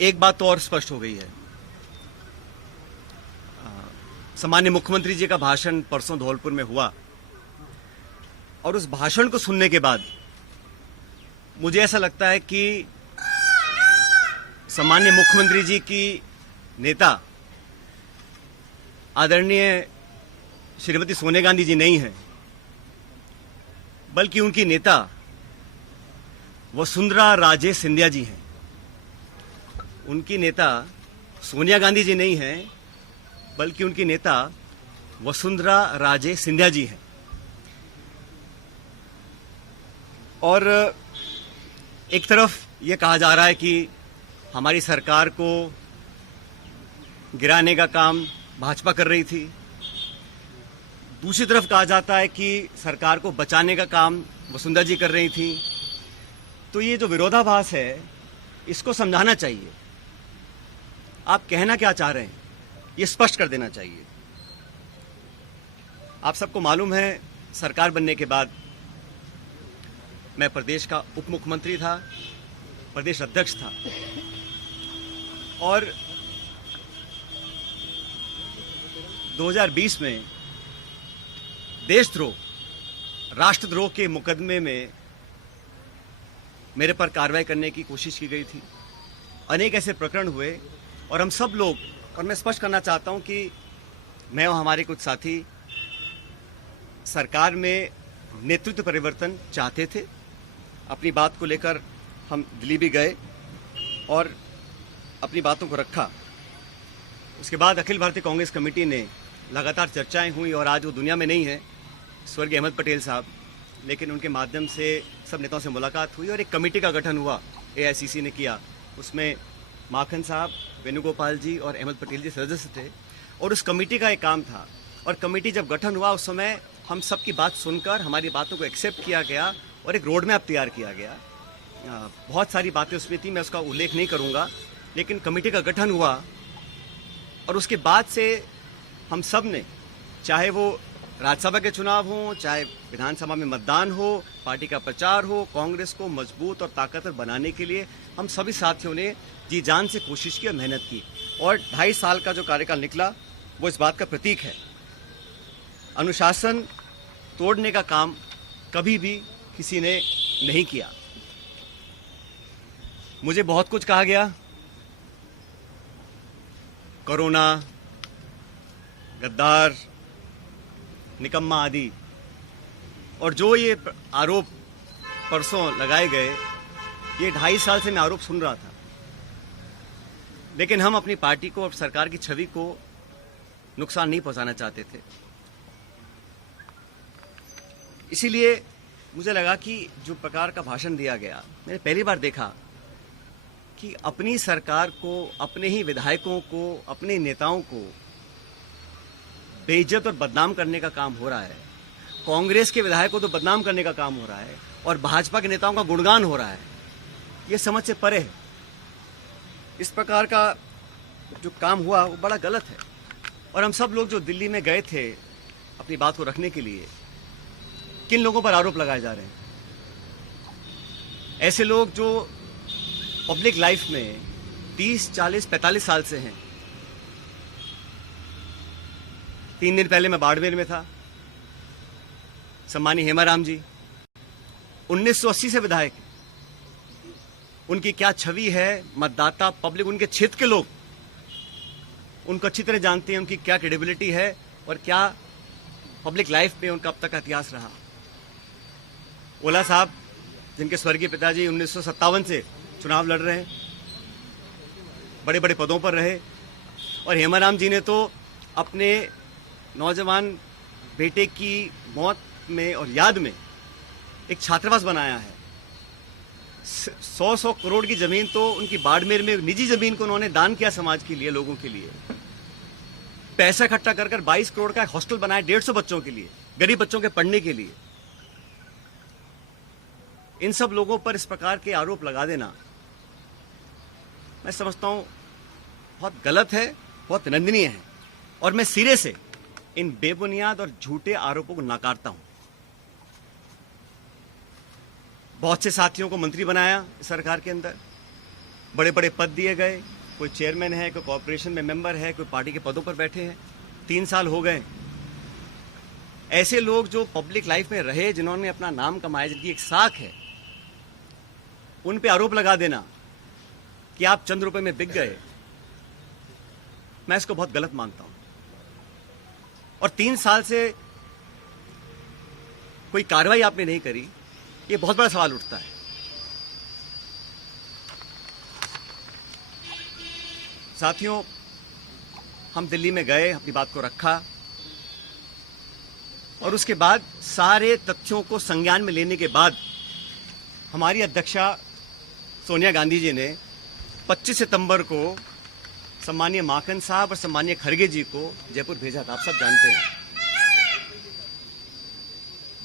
एक बात तो और स्पष्ट हो गई है। सम्माननीय मुख्यमंत्री जी का भाषण परसों धौलपुर में हुआ और उस भाषण को सुनने के बाद मुझे ऐसा लगता है कि सम्माननीय मुख्यमंत्री जी की नेता आदरणीय श्रीमती सोनिया गांधी जी नहीं है, बल्कि उनकी नेता वसुंधरा राजे सिंधिया जी हैं। उनकी नेता सोनिया गांधी जी नहीं है, बल्कि उनकी नेता वसुंधरा राजे सिंधिया जी हैं। और एक तरफ ये कहा जा रहा है कि हमारी सरकार को गिराने का काम भाजपा कर रही थी, दूसरी तरफ कहा जाता है कि सरकार को बचाने का काम वसुंधरा जी कर रही थी। तो ये जो विरोधाभास है, इसको समझाना चाहिए। आप कहना क्या चाह रहे हैं, ये स्पष्ट कर देना चाहिए। आप सबको मालूम है, सरकार बनने के बाद मैं प्रदेश का उप मुख्यमंत्री था, प्रदेश अध्यक्ष था, और 2020 में देशद्रोह, राष्ट्रद्रोह के मुकदमे में मेरे पर कार्रवाई करने की कोशिश की गई थी। अनेक ऐसे प्रकरण हुए और हम सब लोग, और मैं स्पष्ट करना चाहता हूं कि मैं और हमारे कुछ साथी सरकार में नेतृत्व परिवर्तन चाहते थे। अपनी बात को लेकर हम दिल्ली भी गए और अपनी बातों को रखा। उसके बाद अखिल भारतीय कांग्रेस कमेटी ने लगातार चर्चाएं हुई और आज वो दुनिया में नहीं है, स्वर्गीय अहमद पटेल साहब, लेकिन उनके माध्यम से सब नेताओं से मुलाकात हुई और एक कमेटी का गठन हुआ, एआईसीसी ने किया। उसमें माखन साहब, वेणुगोपाल जी और अहमद पटेल जी सदस्य थे और उस कमेटी का एक काम था। और कमेटी जब गठन हुआ, उस समय हम सबकी बात सुनकर हमारी बातों को एक्सेप्ट किया गया और एक रोड मैप तैयार किया गया। बहुत सारी बातें उसमें थी, मैं उसका उल्लेख नहीं करूँगा, लेकिन कमेटी का गठन हुआ और उसके बाद से हम सब ने, चाहे वो राज्यसभा के चुनाव हो, चाहे विधानसभा में मतदान हो, पार्टी का प्रचार हो, कांग्रेस को मजबूत और ताकतवर बनाने के लिए हम सभी साथियों ने जी जान से कोशिश की और मेहनत की। और 2.5 साल का जो कार्यकाल निकला वो इस बात का प्रतीक है। अनुशासन तोड़ने का काम कभी भी किसी ने नहीं किया। मुझे बहुत कुछ कहा गया, कोरोना, गद्दार, निकम्मा आदि, और जो ये आरोप परसों लगाए गए, ये 2.5 साल से मैं आरोप सुन रहा था। लेकिन हम अपनी पार्टी को और सरकार की छवि को नुकसान नहीं पहुंचाना चाहते थे। इसीलिए मुझे लगा कि जो प्रकार का भाषण दिया गया, मैंने पहली बार देखा कि अपनी सरकार को, अपने ही विधायकों को, अपने नेताओं को बेइज्जत और बदनाम करने का काम हो रहा है। कांग्रेस के विधायकों को तो बदनाम करने का काम हो रहा है और भाजपा के नेताओं का गुणगान हो रहा है। ये समझ से परे है। इस प्रकार का जो काम हुआ वो बड़ा गलत है। और हम सब लोग जो दिल्ली में गए थे अपनी बात को रखने के लिए, किन लोगों पर आरोप लगाए जा रहे हैं? ऐसे लोग जो पब्लिक लाइफ में 30, 40, 45 साल से हैं। 3 दिन पहले मैं बाड़मेर में था। सम्मानी हेमाराम जी 1980 से विधायक, उनकी क्या छवि है, मतदाता, पब्लिक, उनके क्षेत्र के लोग उनको अच्छी तरह जानते हैं, उनकी क्या क्रेडिबिलिटी है और क्या पब्लिक लाइफ में उनका अब तक का इतिहास रहा। ओला साहब, जिनके स्वर्गीय पिताजी 1957 से चुनाव लड़ रहे हैं, बड़े बड़े पदों पर रहे, और हेमाराम जी ने तो अपने नौजवान बेटे की मौत में और याद में एक छात्रावास बनाया है। 100 करोड़ की जमीन तो उनकी बाड़मेर में, निजी जमीन को उन्होंने दान किया समाज के लिए, लोगों के लिए। पैसा इकट्ठा कर 22 करोड़ का एक हॉस्टल बनाया 150 बच्चों के लिए, गरीब बच्चों के पढ़ने के लिए। इन सब लोगों पर इस प्रकार के आरोप लगा देना, मैं समझता हूं बहुत गलत है, बहुत निंदनीय है, और मैं सिरे से इन बेबुनियाद और झूठे आरोपों को नकारता हूं। बहुत से साथियों को मंत्री बनाया सरकार के अंदर, बड़े बड़े पद दिए गए, कोई चेयरमैन है, कोई कॉर्पोरेशन में मेंबर है, कोई पार्टी के पदों पर बैठे हैं। 3 साल हो गए। ऐसे लोग जो पब्लिक लाइफ में रहे, जिन्होंने अपना नाम कमाया, जिनकी एक साख है, उन पे आरोप लगा देना कि आप चंद रुपए में बिक गए, मैं इसको बहुत गलत मानता हूं। और 3 साल से कोई कार्रवाई आपने नहीं करी, ये बहुत बड़ा सवाल उठता है। साथियों, हम दिल्ली में गए, अपनी बात को रखा और उसके बाद सारे तथ्यों को संज्ञान में लेने के बाद हमारी अध्यक्षा सोनिया गांधी जी ने 25 सितंबर को सम्मानीय माकन साहब और सम्मानीय खड़गे जी को जयपुर भेजा था। आप सब जानते हैं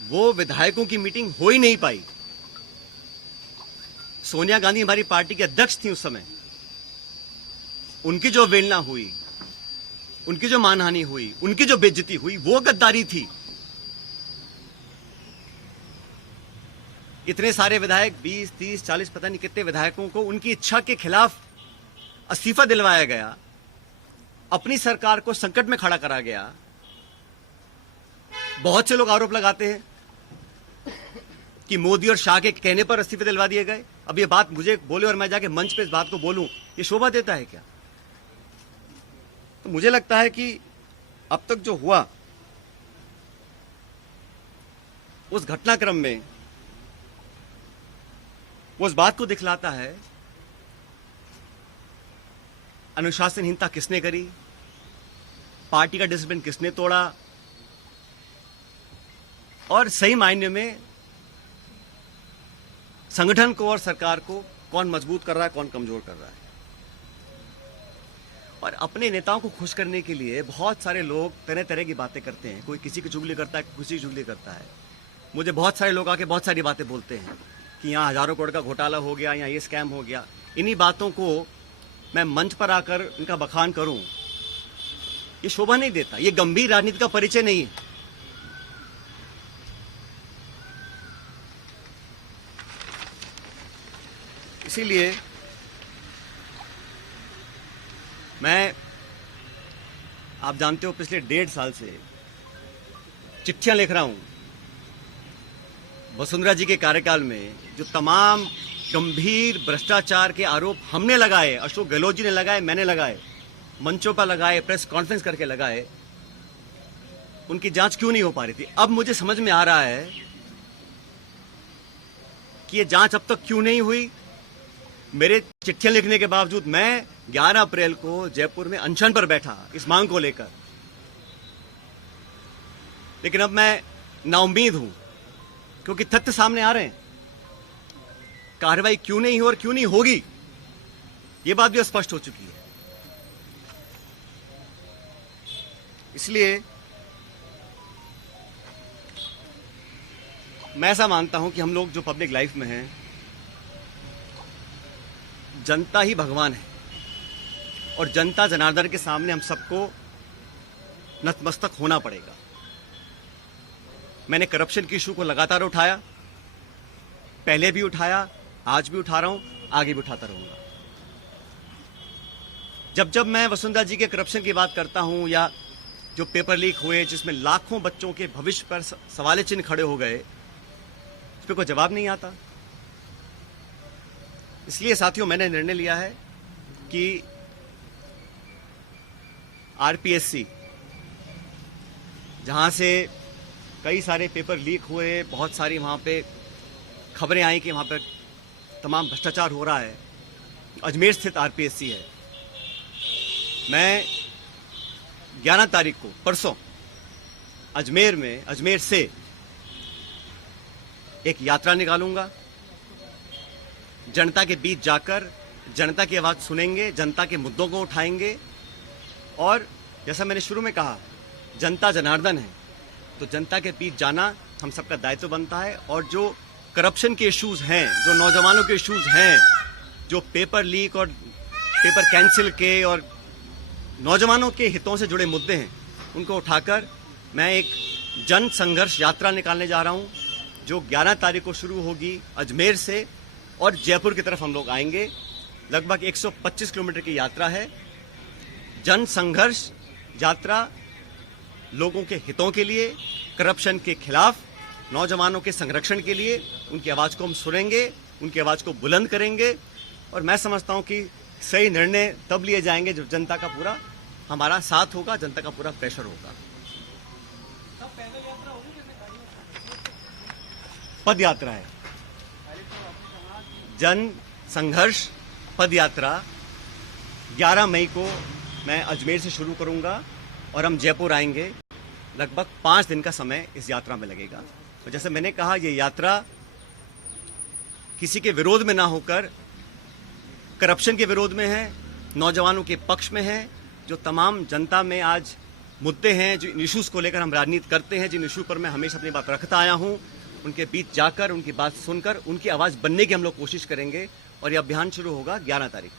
वो विधायकों की मीटिंग हो ही नहीं पाई। सोनिया गांधी हमारी पार्टी के अध्यक्ष थी उस समय। उनकी जो अवहेलना हुई, उनकी जो मानहानि हुई, उनकी जो बेइज्जती हुई, वो गद्दारी थी। इतने सारे विधायक, 20, 30, 40, पता नहीं कितने विधायकों को उनकी इच्छा के खिलाफ इस्तीफा दिलवाया गया, अपनी सरकार को संकट में खड़ा करा गया। बहुत से लोग आरोप लगाते हैं कि मोदी और शाह के कहने पर इस्तीफे दिलवा दिए गए। अब ये बात मुझे बोले और मैं जाके मंच पे इस बात को बोलूं, ये शोभा देता है क्या? तो मुझे लगता है कि अब तक जो हुआ उस घटनाक्रम में वो उस बात को दिखलाता है अनुशासनहीनता किसने करी, पार्टी का डिसिप्लिन किसने तोड़ा और सही मायने में संगठन को और सरकार को कौन मजबूत कर रहा है, कौन कमजोर कर रहा है। और अपने नेताओं को खुश करने के लिए बहुत सारे लोग तरह तरह की बातें करते हैं। कोई किसी की चुगली करता है, किसी की चुगली करता है। मुझे बहुत सारे लोग आके बहुत सारी बातें बोलते हैं कि यहाँ हजारों करोड़ का घोटाला हो गया, यहाँ ये स्कैम हो गया। इन्हीं बातों को मैं मंच पर आकर इनका बखान करूं, ये शोभा नहीं देता, ये गंभीर राजनीति का परिचय नहीं है। इसीलिए मैं, आप जानते हो, पिछले 1.5 साल से चिट्ठियां लिख रहा हूं वसुंधरा जी के कार्यकाल में जो तमाम गंभीर भ्रष्टाचार के आरोप हमने लगाए, अशोक गहलोत जी ने लगाए, मैंने लगाए, मंचों पर लगाए, प्रेस कॉन्फ्रेंस करके लगाए, उनकी जांच क्यों नहीं हो पा रही थी। अब मुझे समझ में आ रहा है कि ये जांच अब तक क्यों नहीं हुई। मेरे चिट्ठियां लिखने के बावजूद मैं 11 अप्रैल को जयपुर में अनशन पर बैठा इस मांग को लेकर, लेकिन अब मैं नाउम्मीद हूं क्योंकि तथ्य सामने आ रहे हैं। कार्रवाई क्यों नहीं हो और क्यों नहीं होगी, यह बात भी स्पष्ट हो चुकी है। इसलिए मैं ऐसा मानता हूं कि हम लोग जो पब्लिक लाइफ में हैं, जनता ही भगवान है और जनता जनार्दन के सामने हम सबको नतमस्तक होना पड़ेगा। मैंने करप्शन की इशू को लगातार उठाया, पहले भी उठाया, आज भी उठा रहा हूं, आगे भी उठाता रहूंगा। जब जब मैं वसुंधरा जी के करप्शन की बात करता हूं या जो पेपर लीक हुए जिसमें लाखों बच्चों के भविष्य पर सवाल चिन्ह खड़े हो गए, उस पर कोई जवाब नहीं आता। इसलिए साथियों, मैंने निर्णय लिया है कि आरपीएससी, जहां से कई सारे पेपर लीक हुए, बहुत सारी वहां पे खबरें आई कि वहां पर तमाम भ्रष्टाचार हो रहा है, अजमेर स्थित आरपीएससी है। मैं 11 तारीख को, परसों, अजमेर से एक यात्रा निकालूंगा। जनता के बीच जाकर जनता की आवाज सुनेंगे, जनता के मुद्दों को उठाएंगे और जैसा मैंने शुरू में कहा, जनता जनार्दन है, तो जनता के बीच जाना हम सबका दायित्व बनता है। और जो करप्शन के इश्यूज हैं, जो नौजवानों के इश्यूज हैं, जो पेपर लीक और पेपर कैंसिल के और नौजवानों के हितों से जुड़े मुद्दे हैं, उनको उठाकर मैं एक जन संघर्ष यात्रा निकालने जा रहा हूं, जो 11 तारीख को शुरू होगी अजमेर से और जयपुर की तरफ हम लोग आएंगे। लगभग 125 किलोमीटर की यात्रा है। जन संघर्ष यात्रा लोगों के हितों के लिए, करप्शन के खिलाफ, नौजवानों के संरक्षण के लिए। उनकी आवाज को हम सुनेंगे, उनकी आवाज को बुलंद करेंगे और मैं समझता हूं कि सही निर्णय तब लिए जाएंगे जब जनता का पूरा हमारा साथ होगा, जनता का पूरा प्रेशर होगा। पद यात्रा है, जन संघर्ष पद यात्रा 11 मई को मैं अजमेर से शुरू करूंगा और हम जयपुर आएंगे। लगभग 5 दिन का समय इस यात्रा में लगेगा। तो जैसे मैंने कहा, ये यात्रा किसी के विरोध में ना होकर करप्शन के विरोध में है, नौजवानों के पक्ष में है। जो तमाम जनता में आज मुद्दे हैं, जो इश्यूज को लेकर हम राजनीति करते हैं, जिन इशू पर मैं हमेशा अपनी बात रखता आया हूं, उनके बीच जाकर, उनकी बात सुनकर, उनकी आवाज बनने की हम लोग कोशिश करेंगे। और ये अभियान शुरू होगा 11 तारीख को।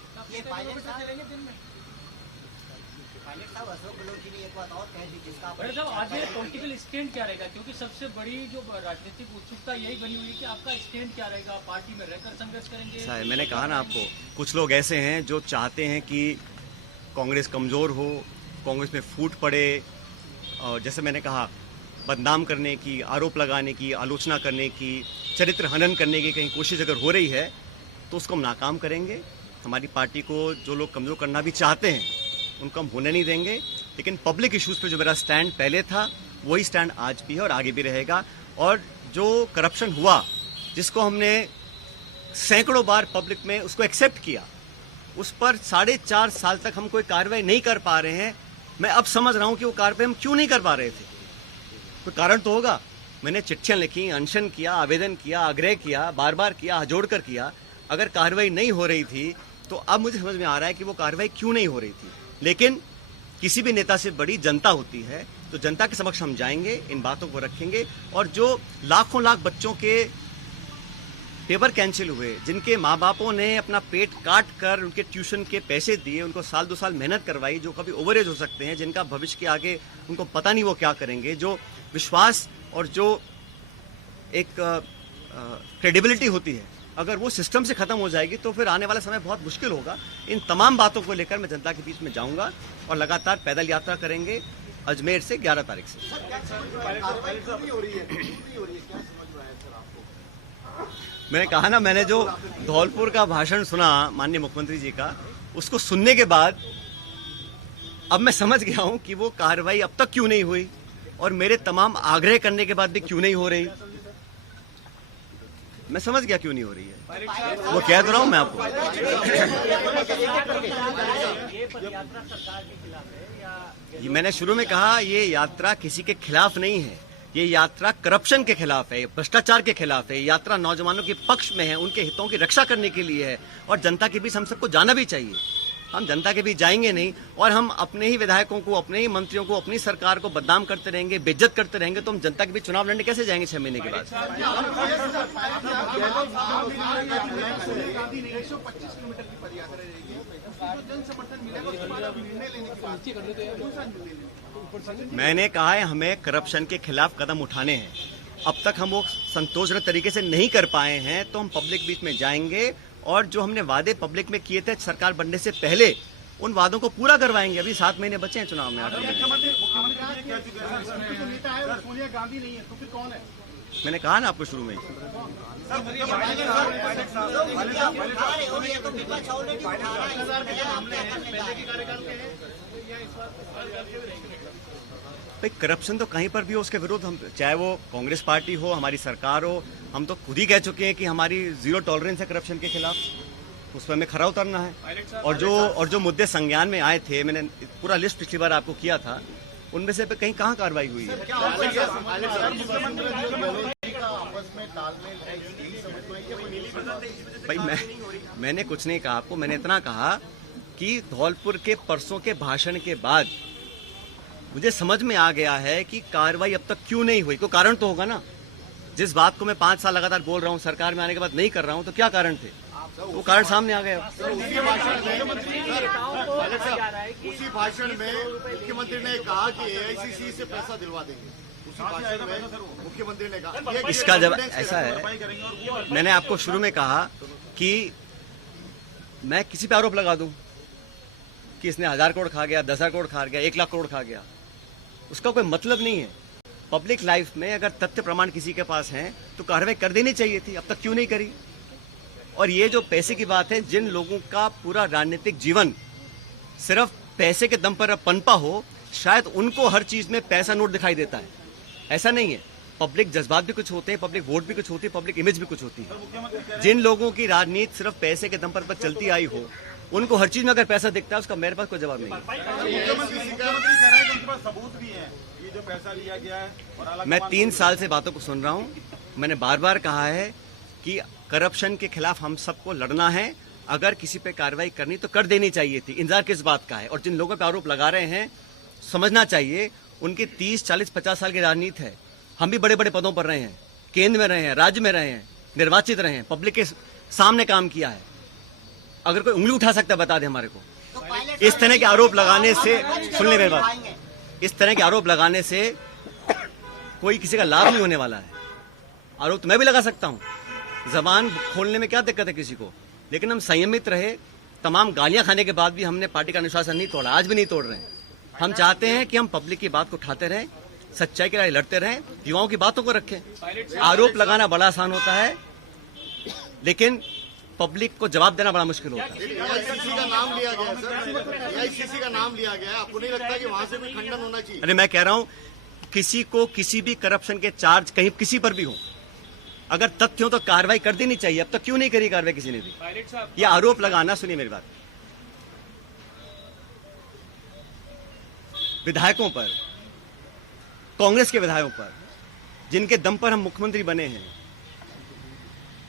आज ये पॉलिटिकल स्टैंड क्या रहेगा, क्योंकि सबसे बड़ी जो राजनीतिक उत्सुकता यही बनी हुई है कि आपका स्टैंड क्या रहेगा, पार्टी में रहकर संघर्ष करेंगे? मैंने कहा ना आपको, कुछ लोग ऐसे हैं जो चाहते हैं कि कांग्रेस कमजोर हो, कांग्रेस में फूट पड़े, और जैसे मैंने कहा, बदनाम करने की, आरोप लगाने की, आलोचना करने की, चरित्र हनन करने की कहीं कोशिश अगर हो रही है तो उसको हम नाकाम करेंगे। हमारी पार्टी को जो लोग कमजोर करना भी चाहते हैं उनको हम होने नहीं देंगे। लेकिन पब्लिक इश्यूज पे जो मेरा स्टैंड पहले था वही स्टैंड आज भी है और आगे भी रहेगा। और जो करप्शन हुआ, जिसको हमने सैकड़ों बार पब्लिक में उसको एक्सेप्ट किया, उस पर 4.5 साल तक हम कोई कार्रवाई नहीं कर पा रहे हैं। मैं अब समझ रहा हूं कि वो कार्रवाई हम क्यों नहीं कर पा रहे थे। कोई कारण तो होगा। मैंने चिट्ठियां लिखी, अनशन किया, आवेदन किया, आग्रह किया, बार बार किया, हाथ जोड़कर किया। अगर कार्रवाई नहीं हो रही थी तो अब मुझे समझ में आ रहा है कि वो कार्रवाई क्यों नहीं हो रही थी। लेकिन किसी भी नेता से बड़ी जनता होती है, तो जनता के समक्ष हम जाएंगे, इन बातों को रखेंगे। और जो लाखों लाख बच्चों के पेपर कैंसिल हुए, जिनके माँ बापों ने अपना पेट काट कर उनके ट्यूशन के पैसे दिए, उनको 2 साल मेहनत करवाई, जो कभी ओवरेज हो सकते हैं, जिनका भविष्य के आगे उनको पता नहीं वो क्या करेंगे, जो विश्वास और जो एक क्रेडिबिलिटी होती है, अगर वो सिस्टम से खत्म हो जाएगी तो फिर आने वाला समय बहुत मुश्किल होगा। इन तमाम बातों को लेकर मैं जनता के बीच में जाऊंगा और लगातार पैदल यात्रा करेंगे अजमेर से 11 तारीख से। मैंने कहा ना, मैंने जो धौलपुर का भाषण सुना माननीय मुख्यमंत्री जी का, उसको सुनने के बाद अब मैं समझ गया हूं कि वो कार्रवाई अब तक क्यों नहीं हुई और मेरे तमाम आग्रह करने के बाद भी क्यों नहीं हो रही। मैं समझ गया क्यों नहीं हो रही है। वो कह तो रहा हूं मैं आपको। ये मैंने शुरू में कहा, ये यात्रा किसी के खिलाफ नहीं है। ये यात्रा करप्शन के खिलाफ है, भ्रष्टाचार के खिलाफ है। ये यात्रा नौजवानों के पक्ष में है, उनके हितों की रक्षा करने के लिए है। और जनता के बीच हम सबको जाना भी चाहिए। हम जनता के बीच जाएंगे नहीं और हम अपने ही विधायकों को, अपने ही मंत्रियों को, अपनी सरकार को बदनाम करते रहेंगे, बेइज्जत करते रहेंगे, तो हम जनता के बीच चुनाव लड़ने कैसे जाएंगे 6 महीने के बाद? मैंने कहा है, हमें करप्शन के खिलाफ कदम उठाने हैं। अब तक हम वो संतोषजनक तरीके से नहीं कर पाए हैं, तो हम पब्लिक बीच में जाएंगे और जो हमने वादे पब्लिक में किए थे सरकार बनने से पहले, उन वादों को पूरा करवाएंगे। अभी 7 महीने बचे हैं चुनाव में। मैंने कहा ना आपको शुरू में। भाई, करप्शन तो कहीं पर भी हो, उसके विरुद्ध हम, चाहे वो कांग्रेस पार्टी हो, हमारी सरकार हो, हम तो खुद ही कह चुके हैं कि हमारी 0 टॉलरेंस है करप्शन के खिलाफ। उस पर हमें खरा उतरना है। और जो मुद्दे संज्ञान में आए थे, मैंने पूरा लिस्ट पिछली बार आपको किया था, उनमें से कहीं कहाँ कार्रवाई हुई है? भाई, मैंने कुछ नहीं कहा आपको। मैंने इतना कहा कि धौलपुर के परसों के भाषण के बाद मुझे समझ में आ गया है कि कार्रवाई अब तक क्यों नहीं हुई। कोई कारण तो होगा ना। जिस बात को मैं 5 साल लगातार बोल रहा हूँ, सरकार में आने के बाद नहीं कर रहा हूँ, तो क्या कारण थे? वो कारण सामने आ गया। उसी भाषण में मुख्यमंत्री ने कहा कि एआईसीसी से पैसा दिलवा देंगे। उसी भाषण में मुख्यमंत्री ने कहा। इसका जब ऐसा है, मैंने आपको शुरू में कहा कि मैं किसी पे आरोप लगा दूं कि इसने 1000 करोड़ खा गया, 10,000 करोड़ खा गया, 1 लाख करोड़ खा गया, उसका कोई मतलब नहीं है। पब्लिक लाइफ में अगर तथ्य प्रमाण किसी के पास हैं तो कार्रवाई कर देनी चाहिए थी, अब तक क्यों नहीं करी? और ये जो पैसे की बात है, जिन लोगों का पूरा राजनीतिक जीवन सिर्फ पैसे के दम पर पनपा हो, शायद उनको हर चीज में पैसा नोट दिखाई देता है। ऐसा नहीं है, पब्लिक जज्बात भी कुछ होते हैं, पब्लिक वोट भी कुछ होती है, पब्लिक इमेज भी कुछ होती है। जिन लोगों की राजनीति सिर्फ पैसे के दम पर चलती आई हो, उनको हर चीज में अगर पैसा दिखता है, उसका मेरे पास कोई जवाब नहीं है। मैं 3 साल से बातों को सुन रहा हूं। मैंने बार बार कहा है कि करप्शन के खिलाफ हम सबको लड़ना है। अगर किसी पे कार्रवाई करनी तो कर देनी चाहिए थी, इंतजार किस बात का है? और जिन लोगों पे आरोप लगा रहे हैं, समझना चाहिए उनकी 30, 40, 50 साल की राजनीति है। हम भी बड़े बड़े पदों पर रहे हैं, केंद्र में रहे हैं, राज्य में रहे हैं, निर्वाचित रहे हैं, पब्लिक के सामने काम किया है। अगर कोई उंगली उठा सकता है बता दे हमारे को। इस तरह के आरोप लगाने से, सुन ले मेरी बात, इस तरह के आरोप लगाने से कोई किसी का लाभ नहीं होने वाला है। आरोप तो मैं भी लगा सकता हूं, जबान खोलने में क्या दिक्कत है किसी को, लेकिन हम संयमित रहे। तमाम गालियां खाने के बाद भी हमने पार्टी का अनुशासन नहीं तोड़ा, आज भी नहीं तोड़ रहे हैं। हम चाहते हैं कि हम पब्लिक की बात को उठाते रहें, सच्चाई के लिए लड़ते रहें, युवाओं की बातों को रखें। आरोप लगाना बड़ा आसान होता है, लेकिन पब्लिक को जवाब देना बड़ा मुश्किल होता है। एआईसीसी का नाम लिया गया सर, एआईसीसी का नाम लिया गया, आपको नहीं लगता कि वहां से भी खंडन होना चाहिए? अरे मैं कह रहा हूं, किसी को किसी भी करप्शन के चार्ज कहीं किसी पर भी हो, अगर तथ्य हो तो कार्रवाई कर देनी चाहिए। अब तक क्यों नहीं करी कार्रवाई किसी ने भी? ये आरोप लगाना, सुनिए मेरी बात, विधायकों पर, कांग्रेस के विधायकों पर, जिनके दम पर हम मुख्यमंत्री बने हैं,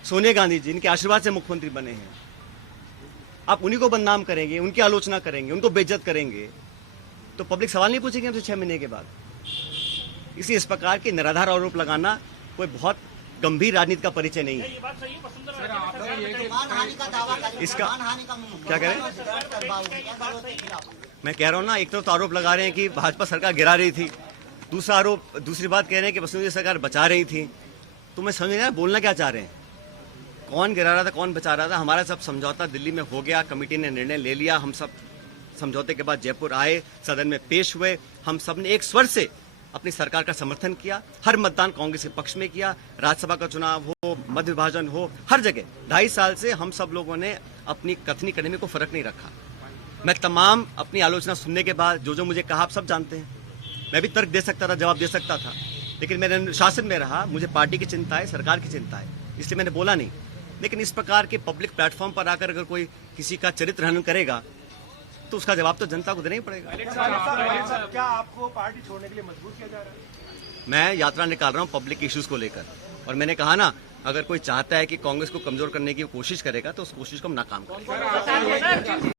सोनिया गांधी जी जिनके आशीर्वाद से मुख्यमंत्री बने हैं, आप उन्हीं को बदनाम करेंगे, उनकी आलोचना करेंगे, उनको बेइज्जत करेंगे, तो पब्लिक सवाल नहीं पूछेगी हमसे 6 महीने के बाद। इसलिए इस प्रकार के निराधार आरोप लगाना कोई बहुत गंभीर राजनीति का परिचय नहीं है। इसका क्या कह रहे हैं? मैं कह रहा हूं ना, एक तो आरोप लगा रहे हैं कि भाजपा सरकार गिरा रही थी, दूसरी बात कह रहे हैं कि वसुंधरा सरकार बचा रही थी। तो मैं समझ नहीं रहा बोलना क्या चाह रहे हैं, कौन गिरा रहा था, कौन बचा रहा था? हमारा सब समझौता दिल्ली में हो गया, कमेटी ने निर्णय ले लिया, हम सब समझौते के बाद जयपुर आए, सदन में पेश हुए, हम सब ने एक स्वर से अपनी सरकार का समर्थन किया, हर मतदान कांग्रेस के पक्ष में किया, राज्यसभा का चुनाव हो, मध्य विभाजन हो, हर जगह 2.5 साल से हम सब लोगों ने अपनी कथनी करने में कोई फर्क नहीं रखा। मैं तमाम अपनी आलोचना सुनने के बाद जो मुझे कहा आप सब जानते हैं। मैं भी तर्क दे सकता था, जवाब दे सकता था, लेकिन मैंने शासन में रहा, मुझे पार्टी की चिंता है, सरकार की चिंता है, इसलिए मैंने बोला नहीं। लेकिन इस प्रकार के पब्लिक प्लेटफॉर्म पर आकर अगर कोई किसी का चरित्र हनन करेगा तो उसका जवाब तो जनता को देना ही पड़ेगा। क्या आपको पार्टी छोड़ने के लिए मजबूर किया जा रहा है? मैं यात्रा निकाल रहा हूं पब्लिक इश्यूज को लेकर, और मैंने कहा ना, अगर कोई चाहता है कि कांग्रेस को कमजोर करने की कोशिश करेगा तो उस कोशिश को हम नाकाम करेंगे।